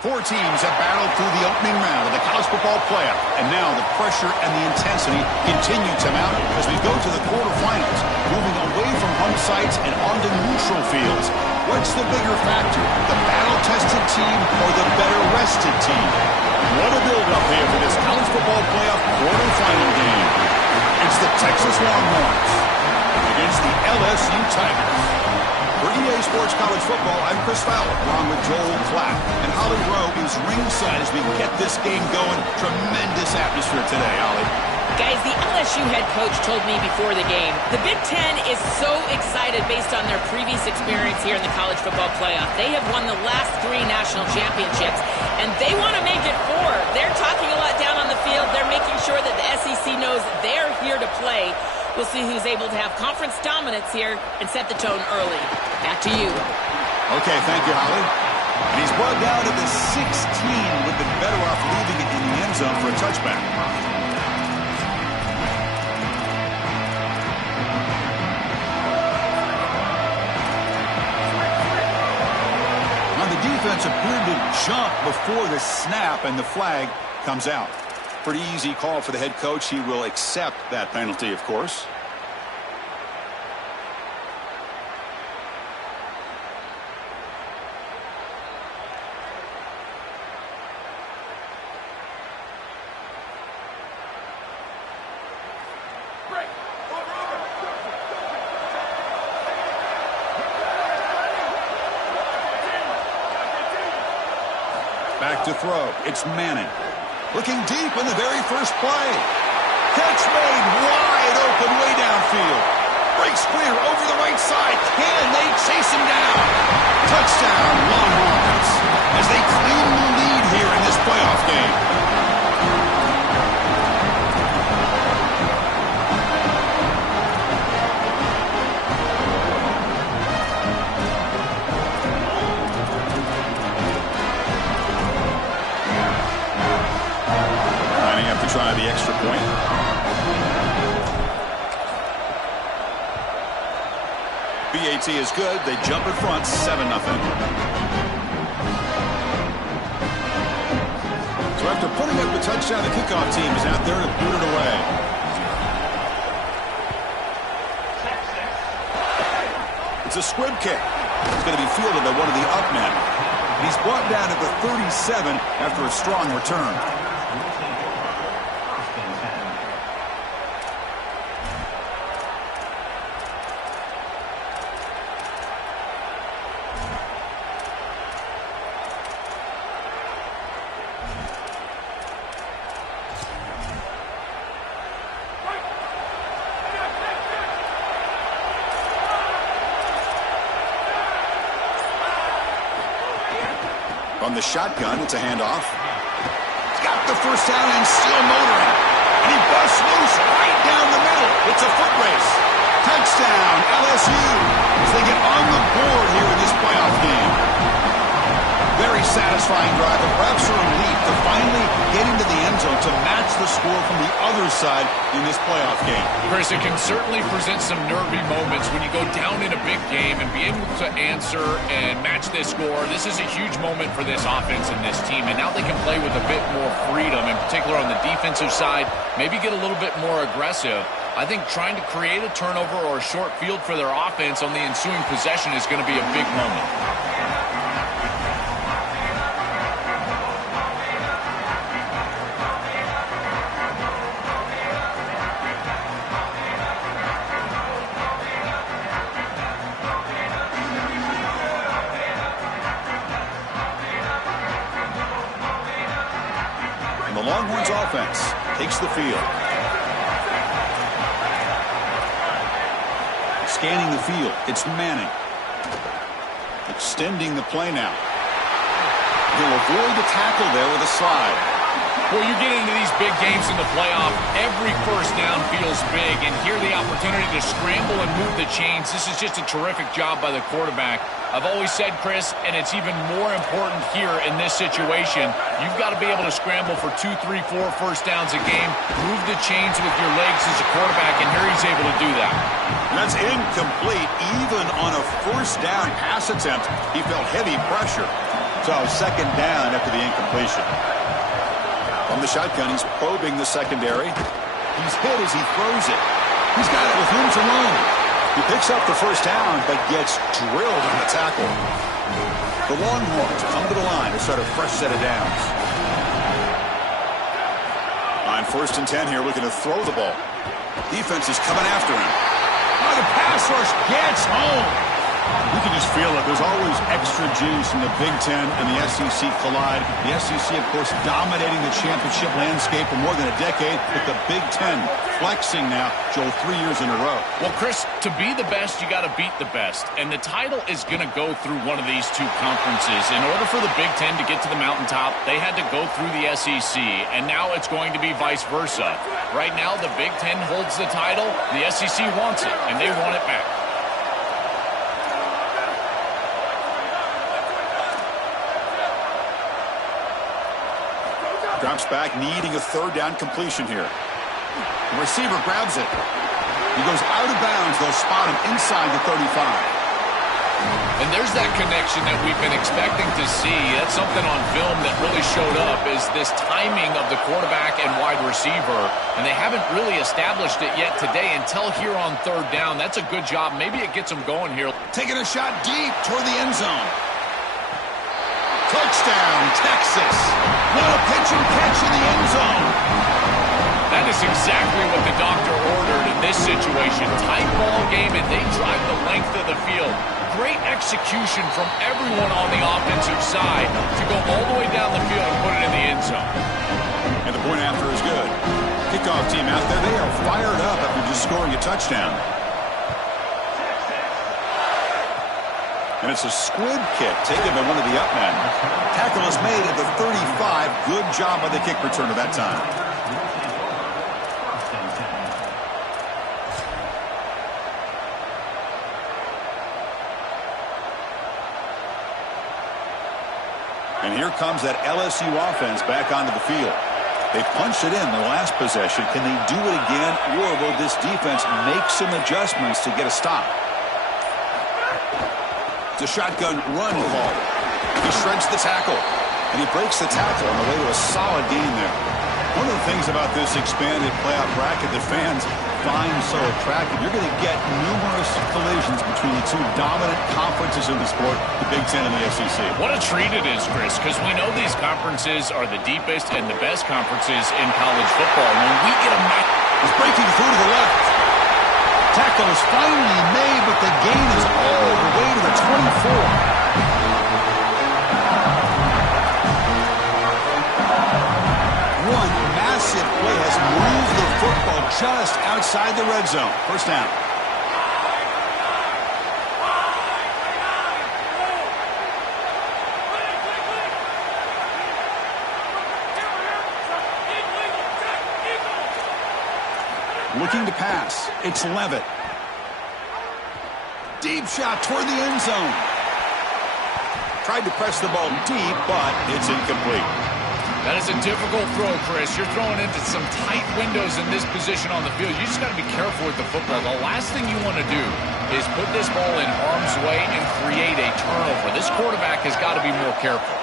Four teams have battled through the opening round of the college football playoff, and now the pressure and the intensity continue to mount as we go to the quarterfinals, moving away from home sites and onto neutral fields. What's the bigger factor, the battle-tested team or the better-rested team? What a build-up here for this college football playoff quarterfinal game. It's the Texas Longhorns against the LSU Tigers. For EA Sports College Football, I'm Chris Fowler, along with Joel Klatt. And Holly Rowe is ringside as we get this game going. Tremendous atmosphere today, Holly. Guys, the LSU head coach told me before the game, the Big Ten is so excited based on their previous experience here in the college football playoff. They have won the last 3 national championships, and they want to make it 4. They're talking a lot down on the field. They're making sure that the SEC knows they're here to play. We'll see who's able to have conference dominance here and set the tone early. Back to you. Okay, thank you, Holly. And he's brought down to the 16. Would have been better off leaving it in the end zone for a touchback. Now the defense appeared to jump before the snap, and the flag comes out. Pretty easy call for the head coach. He will accept that penalty, of course. Back to throw. It's Manning. Looking deep in the very first play. Catch made wide open way downfield. Breaks clear over the right side. Can they chase him down? Touchdown, Longhorns, as they claim the lead here in this playoff game. Try the extra point. BAT is good. They jump in front, 7-0. So after putting up the touchdown, the kickoff team is out there to boot it away. It's a squib kick. It's going to be fielded by one of the up men. He's brought down at the 37 after a strong return. From the shotgun, it's a handoff. He's got the first down and still motoring. And he busts loose right down the middle. It's a foot race. Touchdown, LSU, as they get on the board here in this playoff game. Very satisfying drive, but perhaps a relief to finally get into the end zone to match the score from the other side in this playoff game. Chris, it can certainly present some nervy moments when you go down in a big game and be able to answer and match this score. This is a huge moment for this offense and this team, and now they can play with a bit more freedom, in particular on the defensive side, maybe get a little bit more aggressive. I think trying to create a turnover or a short field for their offense on the ensuing possession is going to be a big moment. The Longhorns offense takes the field. Scanning the field, it's Manning. Extending the play now. He'll avoid the tackle there with a slide. Well, you get into these big games in the playoff, every first down feels big, and here the opportunity to scramble and move the chains. This is just a terrific job by the quarterback. I've always said, Chris, and it's even more important here in this situation, you've got to be able to scramble for 2, 3, 4 first downs a game, move the chains with your legs as a quarterback, and here he's able to do that. And that's incomplete. Even on a first down pass attempt, he felt heavy pressure. So second down after the incompletion. From the shotgun, he's probing the secondary. He's hit as he throws it. He's got it with room to run. He picks up the first down, but gets drilled on the tackle. The Longhorns come to the line to start a fresh set of downs. On 1st and 10 here, looking to throw the ball. Defense is coming after him. Oh, the pass rush gets home. You can just feel it. There's always extra juice in the Big Ten and the SEC collide. The SEC, of course, dominating the championship landscape for more than a decade, but the Big Ten flexing now, Joel, 3 years in a row. Well, Chris, to be the best, you got to beat the best. And the title is going to go through one of these two conferences. In order for the Big Ten to get to the mountaintop, they had to go through the SEC, and now it's going to be vice versa. Right now, the Big Ten holds the title. The SEC wants it, and they want it back. Drops back, needing a 3rd down completion here. The receiver grabs it. He goes out of bounds. They'll spot him inside the 35. And there's that connection that we've been expecting to see. That's something on film that really showed up, is this timing of the quarterback and wide receiver. And they haven't really established it yet today until here on 3rd down. That's a good job. Maybe it gets them going here. Taking a shot deep toward the end zone. Touchdown, Texas. What a pitch and catch in the end zone. That is exactly what the doctor ordered in this situation. Tight ball game, and they drive the length of the field. Great execution from everyone on the offensive side to go all the way down the field and put it in the end zone. And the point after is good. Kickoff team out there, they are fired up after just scoring a touchdown. And it's a squib kick taken by one of the up men. Tackle is made at the 35. Good job by the kick returner that time. And here comes that LSU offense back onto the field. They punched it in the last possession. Can they do it again, or will this defense make some adjustments to get a stop? The shotgun run call. He shreds the tackle, and he breaks the tackle on the way to a solid gain there. One of the things about this expanded playoff bracket that fans find so attractive, you're going to get numerous collisions between the two dominant conferences in the sport, the Big Ten and the SEC. What a treat it is, Chris, because we know these conferences are the deepest and the best conferences in college football. When we get a match, he's breaking through to the left. Tackle is finally made, but the gain is all the way to the 24. One massive play has moved the football just outside the red zone. First down. Looking to pass. It's Levitt. Deep shot toward the end zone. Tried to press the ball deep, but it's incomplete. That is a difficult throw, Chris. You're throwing into some tight windows in this position on the field. You just got to be careful with the football. The last thing you want to do is put this ball in harm's way and create a turnover. This quarterback has got to be more careful.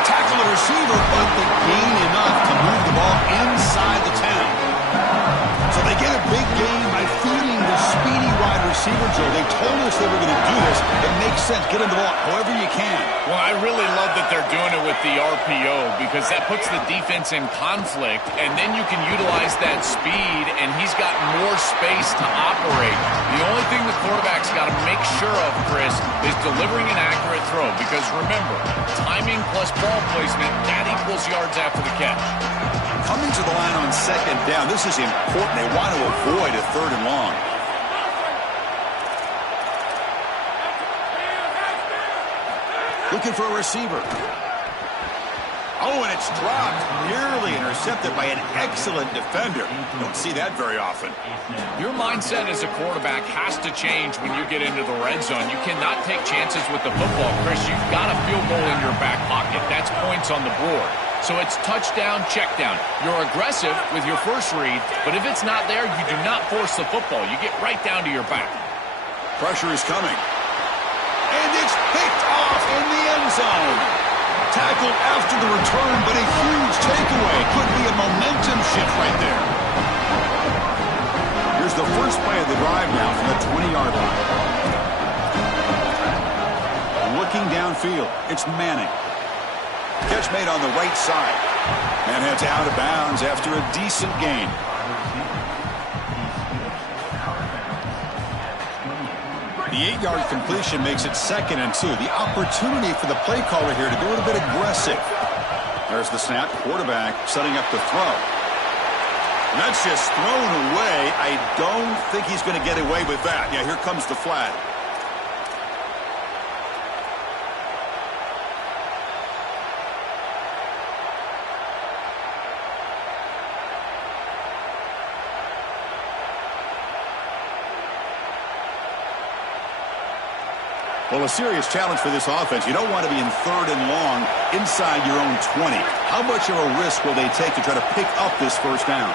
Tackle the receiver, but the gain enough to move the ball inside the 10. So they get a big gain by feeding the speedy wide receiver, Joe. They told us they were going to do this. It makes sense. Get him the ball however you can. Well, I really love that they're doing it with the RPO because that puts the defense in conflict, and then you can utilize that speed, and he's got more space to operate. The only thing the quarterback's got to make sure of, Chris, is delivering an accurate throw because, remember, timing plus ball placement, that equals yards after the catch. Coming to the line on second down, this is important. They want to avoid a 3rd and long. Looking for a receiver. Oh, and it's dropped. Nearly intercepted by an excellent defender. Don't see that very often. Your mindset as a quarterback has to change when you get into the red zone. You cannot take chances with the football, Chris. You've got a field goal in your back pocket. That's points on the board. So it's touchdown, check down. You're aggressive with your first read, but if it's not there, you do not force the football. You get right down to your back. Pressure is coming. And it's picked off in the end zone. Tackled after the return, but a huge takeaway. Could be a momentum shift right there. Here's the first play of the drive now from the 20-yard line. Looking downfield, it's Manning. Catch made on the right side. And heads out of bounds after a decent gain. The 8-yard completion makes it 2nd and 2. The opportunity for the play caller here to be a little bit aggressive. There's the snap. Quarterback setting up the throw. And that's just thrown away. I don't think he's going to get away with that. Yeah, here comes the flag. Well, a serious challenge for this offense. You don't want to be in 3rd and long inside your own 20. How much of a risk will they take to try to pick up this first down?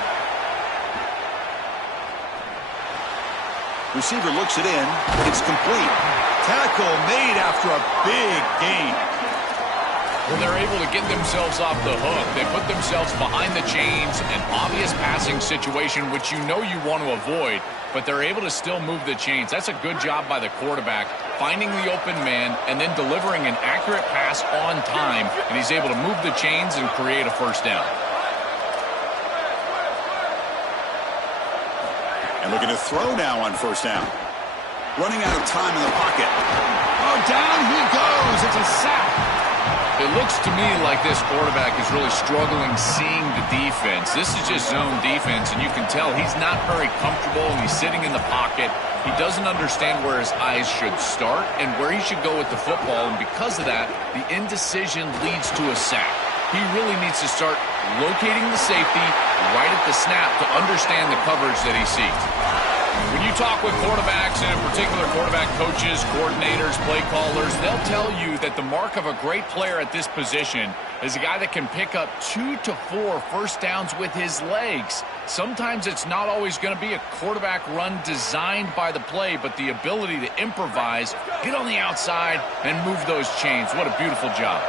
Receiver looks it in. It's complete. Tackle made after a big gain. Well, they're able to get themselves off the hook. They put themselves behind the chains, an obvious passing situation, which you know you want to avoid, but they're able to still move the chains. That's a good job by the quarterback, finding the open man and then delivering an accurate pass on time, and he's able to move the chains and create a first down. And looking to throw now on first down. Running out of time in the pocket. Oh, down he goes. It's a sack. It looks to me like this quarterback is really struggling seeing the defense. This is just zone defense, and you can tell he's not very comfortable, and he's sitting in the pocket. He doesn't understand where his eyes should start and where he should go with the football, and because of that, the indecision leads to a sack. He really needs to start locating the safety right at the snap to understand the coverage that he sees. When you talk with quarterbacks, and in particular quarterback coaches, coordinators, play callers, they'll tell you that the mark of a great player at this position is a guy that can pick up 2 to 4 first downs with his legs. Sometimes it's not always going to be a quarterback run designed by the play, but the ability to improvise, get on the outside, and move those chains. What a beautiful job.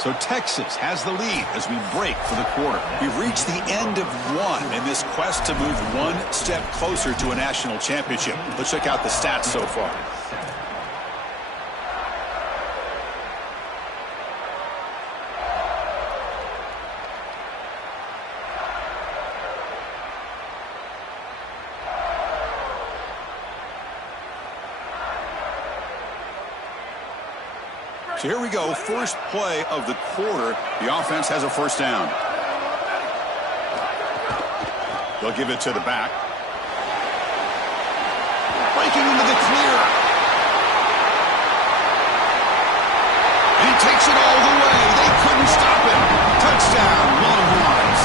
So Texas has the lead as we break for the quarter. We've reached the end of one in this quest to move one step closer to a national championship. Let's check out the stats so far. So here we go, first play of the quarter. The offense has a first down. They'll give it to the back. Breaking into the clear. And he takes it all the way. They couldn't stop him. Touchdown, Longhorns.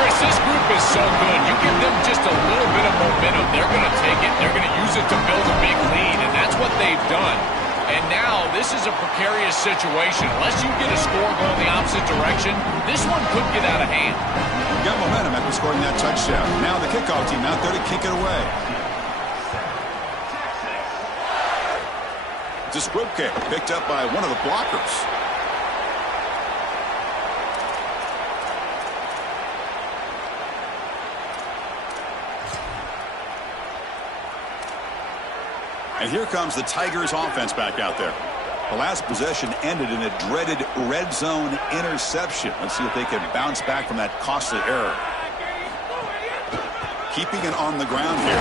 Chris, this group is so good. You give them just a little bit of momentum, they're going to take it. They're going to use it to build a big lead, and that's what they've done. And now this is a precarious situation. Unless you get a score going the opposite direction, this one could get out of hand. Got momentum after scoring that touchdown. Now the kickoff team out there to kick it away. It's a squib kick picked up by one of the blockers. And here comes the Tigers offense back out there. The last possession ended in a dreaded red zone interception. Let's see if they can bounce back from that costly error. Keeping it on the ground here.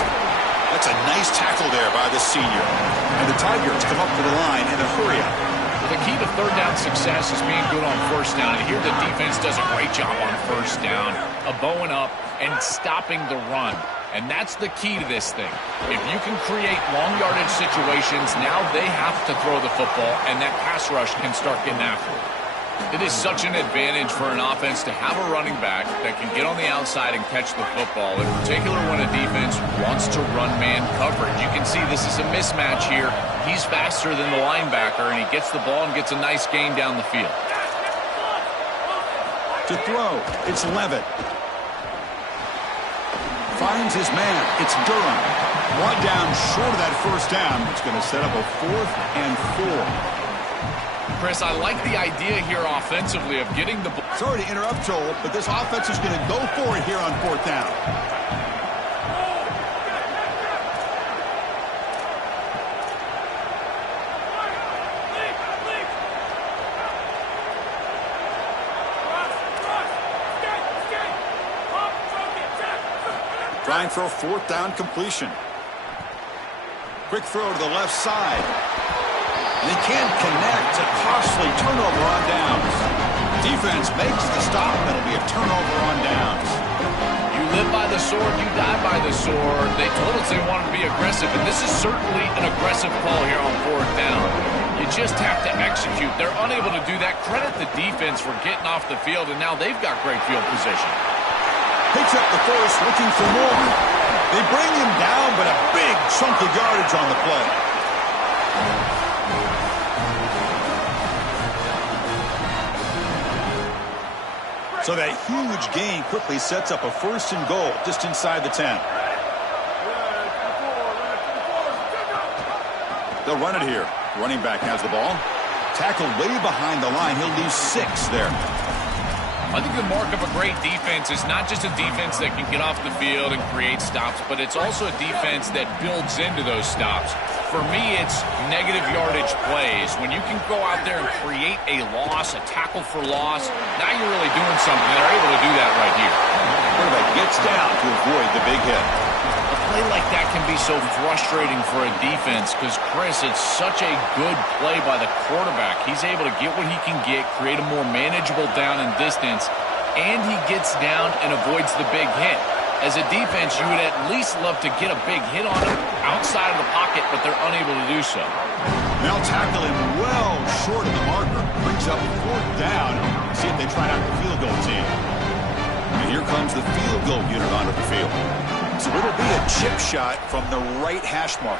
That's a nice tackle there by the senior. And the Tigers come up to the line in a hurry up. The key to third down success is being good on first down. And here the defense does a great job on first down of bowing up and stopping the run. And that's the key to this thing. If you can create long yardage situations, now they have to throw the football, and that pass rush can start getting after it. It is such an advantage for an offense to have a running back that can get on the outside and catch the football, in particular when a defense wants to run man coverage. You can see this is a mismatch here. He's faster than the linebacker, and he gets the ball and gets a nice gain down the field. To throw, it's Levitt. Finds his man. It's Durham. Brought down short of that first down. It's going to set up a 4th and 4. Chris, I like the idea here offensively of getting the ball. Sorry to interrupt, Joel, but this offense is going to go for it here on 4th down. Trying for a 4th down completion. Quick throw to the left side. And he can't connect. A costly turnover on downs. Defense makes the stop. It'll be a turnover on downs. You live by the sword, you die by the sword. They told us they wanted to be aggressive, and this is certainly an aggressive call here on 4th down. You just have to execute. They're unable to do that. Credit the defense for getting off the field, and now they've got great field position. Picks up the first, looking for more. They bring him down, but a big chunk of yardage on the play. So that huge gain quickly sets up a 1st and goal just inside the 10. They'll run it here. Running back has the ball. Tackled way behind the line. He'll lose 6 there. I think the mark of a great defense is not just a defense that can get off the field and create stops, but it's also a defense that builds into those stops. For me, it's negative yardage plays. When you can go out there and create a loss, a tackle for loss, now you're really doing something. They're able to do that right here. Quarterback gets down to avoid the big hit. A play like that can be so frustrating for a defense because, Chris, it's such a good play by the quarterback. He's able to get what he can get, create a more manageable down and distance, and he gets down and avoids the big hit. As a defense, you would at least love to get a big hit on him outside of the pocket, but they're unable to do so. They'll tackle him well short of the marker. Brings up 4th down. See if they try out the field goal team. And here comes the field goal unit onto the field. So it'll be a chip shot from the right hash mark.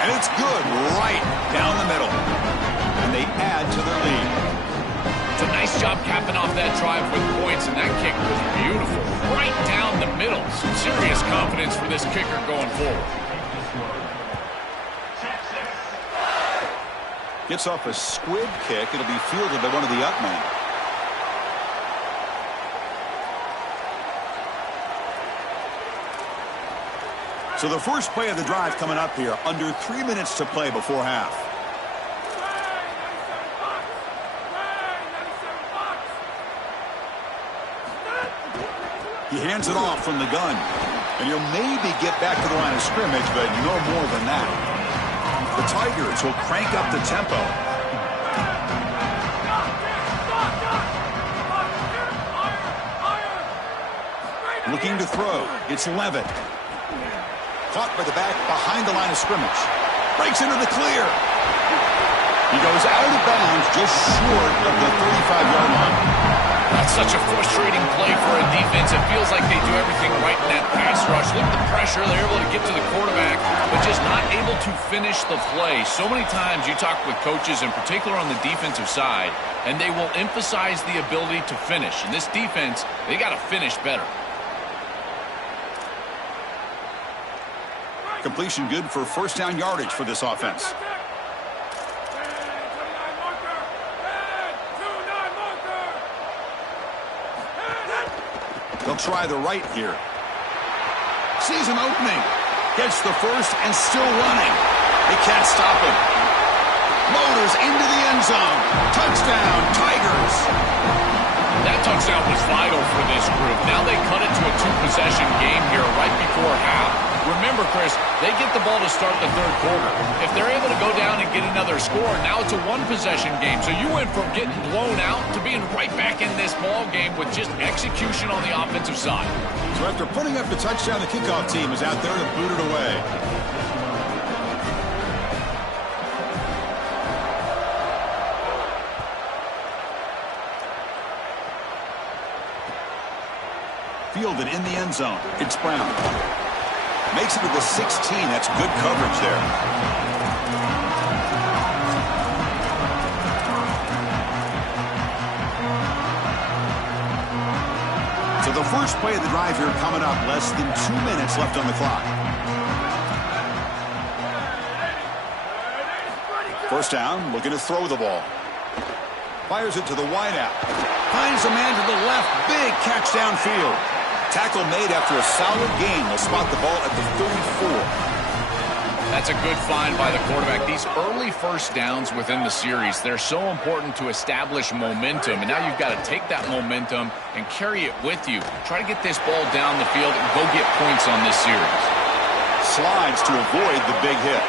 And it's good right down the middle. And they add to their lead. It's a nice job capping off that drive with points, and that kick was beautiful. Right down the middle. Some serious confidence for this kicker going forward. Gets off a squib kick. It'll be fielded by one of the up men. So the first play of the drive coming up here. Under 3 minutes to play before half. He hands it off from the gun. And he'll maybe get back to the line of scrimmage, but no more than that. The Tigers will crank up the tempo. Looking to throw. It's Levitt. Caught by the back behind the line of scrimmage. Breaks into the clear. He goes out of bounds just short of the 35-yard line. That's such a frustrating play for a defense. It feels like they do everything right in that pass rush. Look at the pressure. They're able to get to the quarterback, but just not able to finish the play. So many times you talk with coaches, in particular on the defensive side, and they will emphasize the ability to finish. In this defense, they got to finish better. Completion good for 1st down yardage for this offense. They'll try the right here. Sees an opening. Gets the first and still running. They can't stop him. Motors into the end zone. Touchdown, Tigers. That touchdown was vital for this group. Now they cut it to a 2-possession game here right before half. Remember, remember, Chris, they get the ball to start the third quarter. If they're able to go down and get another score, now it's a one-possession game. So you went from getting blown out to being right back in this ball game with just execution on the offensive side. So after putting up the touchdown, the kickoff team is out there to boot it away. Fielded in the end zone. It's Brown. Makes it to the 16. That's good coverage there. So the first play of the drive here coming up. Less than 2 minutes left on the clock. First down, looking to throw the ball. Fires it to the wideout. Finds a man to the left. Big catch downfield. Tackle made after a solid gain. They'll spot the ball at the 34. That's a good find by the quarterback. These early first downs within the series, they're so important to establish momentum. And now you've got to take that momentum and carry it with you. Try to get this ball down the field and go get points on this series. Slides to avoid the big hit.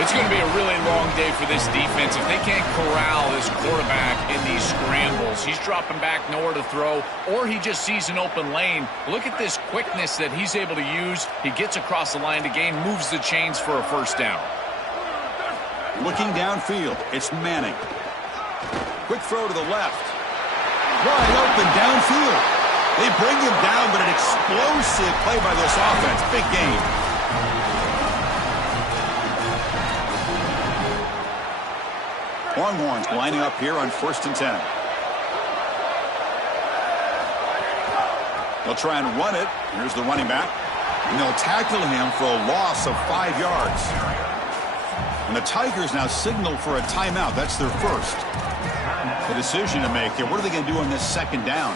It's going to be a really long day for this defense. If they can't corral this quarterback in these scrambles, he's dropping back nowhere to throw, or he just sees an open lane. Look at this quickness that he's able to use. He gets across the line to gain, moves the chains for a first down. Looking downfield, it's Manning. Quick throw to the left. Wide open downfield. They bring him down, but an explosive play by this offense. Big game. Longhorns lining up here on 1st and 10. They'll try and run it. Here's the running back. And they'll tackle him for a loss of 5 yards. And the Tigers now signal for a timeout. That's their first. The decision to make here. What are they going to do on this second down?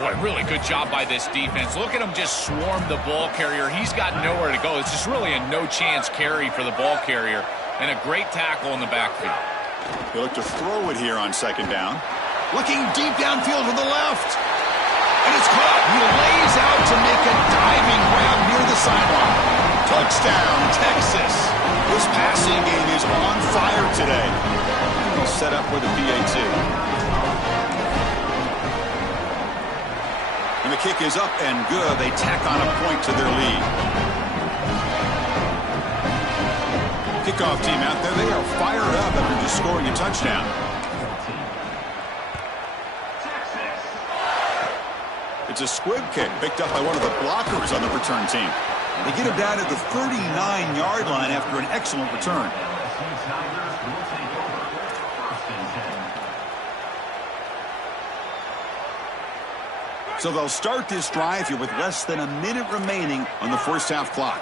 Boy, really good job by this defense. Look at him just swarm the ball carrier. He's got nowhere to go. It's just really a no-chance carry for the ball carrier. And a great tackle in the backfield. They look to throw it here on second down. Looking deep downfield to the left. And it's caught. He lays out to make a diving grab near the sideline. Touchdown, Texas. This passing game is on fire today. They'll set up with a PAT. And the kick is up and good. They tack on a point to their lead. Kickoff team out there, they are fired up after just scoring a touchdown. It's a squib kick picked up by one of the blockers on the return team. They get him down at the 39-yard line after an excellent return. So they'll start this drive here with less than a minute remaining on the first half clock.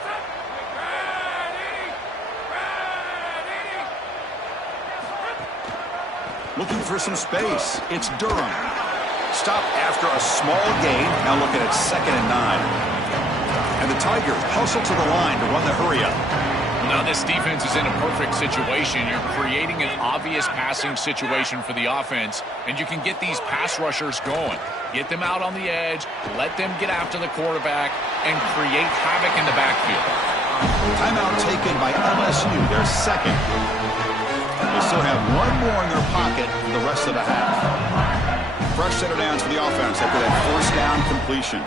Looking for some space. It's Durham. Stop after a small gain. Now looking at 2nd and 9. And the Tigers hustle to the line to run the hurry up. Now this defense is in a perfect situation. You're creating an obvious passing situation for the offense, and you can get these pass rushers going. Get them out on the edge, let them get after the quarterback, and create havoc in the backfield. Timeout taken by LSU, their second. They still have one more in their pocket for the rest of the half. Fresh set of downs for the offense after that first down completion.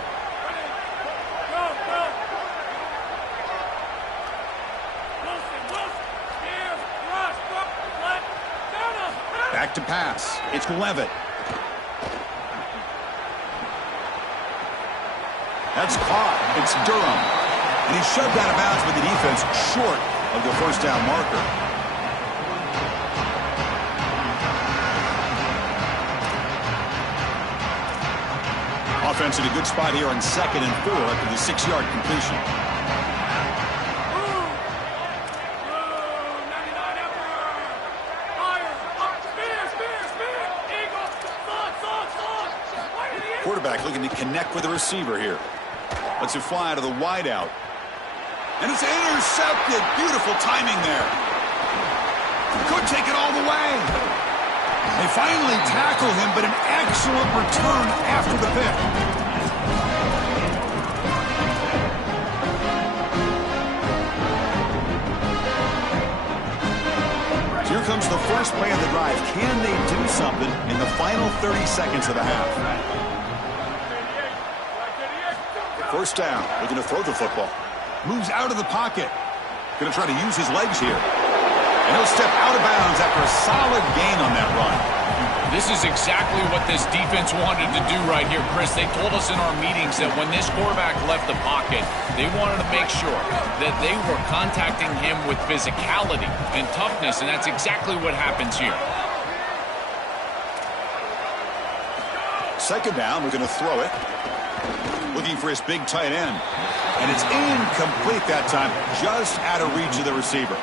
Back to pass. It's Levitt. That's caught. It's Durham. And he's shoved out of bounds with the defense short of the first down marker. Offense in a good spot here on 2nd and 4 after the 6-yard completion. Quarterback looking to connect with the receiver here. Lets it fly to the wideout. And it's intercepted. Beautiful timing there. Could take it all the way. They finally tackle him, but an excellent return after the pick. first play of the drive. Can they do something in the final 30 seconds of the half? First down. Looking to throw the football. Moves out of the pocket. Going to try to use his legs here. And he'll step out of bounds after a solid gain on that run. This is exactly what this defense wanted to do right here, Chris. They told us in our meetings that when this quarterback left the pocket, they wanted to make sure that they were contacting him with physicality and toughness, and that's exactly what happens here. Second down, we're going to throw it. Looking for his big tight end. And it's incomplete that time, just out of reach of the receiver.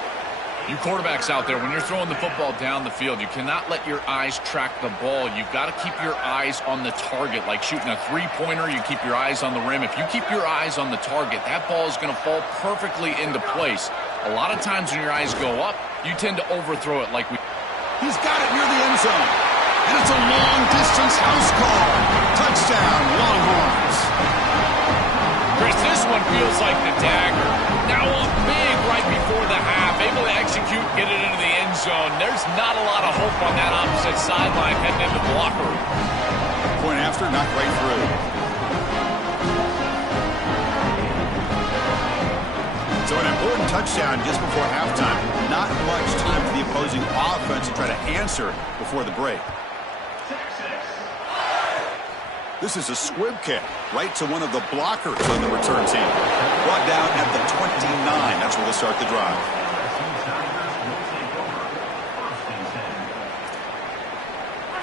You quarterbacks out there, when you're throwing the football down the field, you cannot let your eyes track the ball. You've got to keep your eyes on the target. Like shooting a three-pointer, you keep your eyes on the rim. If you keep your eyes on the target, that ball is going to fall perfectly into place. A lot of times when your eyes go up, you tend to overthrow it like we... He's got it near the end zone. And it's a long-distance house call. Touchdown, Longhorns. Chris, this one feels like the dagger. Now up big right before the half, able to execute, get it into the end zone. There's not a lot of hope on that opposite sideline heading into the locker room. Point after, knocked right through. So an important touchdown just before halftime. Not much time for the opposing offense to try to answer before the break. This is a squib kick right to one of the blockers on the return team. Brought down at the 29. That's where they'll start the drive.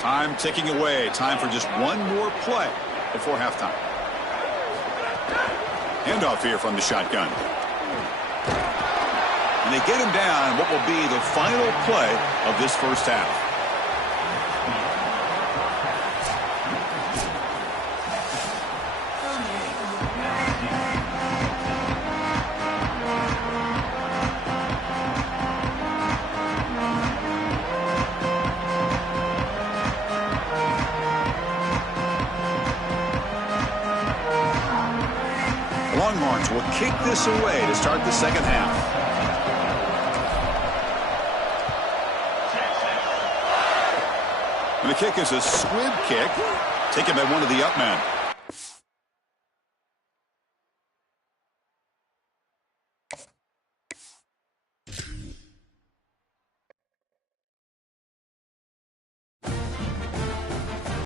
Time ticking away. Time for just one more play before halftime. Handoff here from the shotgun. And they get him down what will be the final play of this first half. Longhorns will kick this away to start the second half. And the kick is a squib kick taken by one of the up men.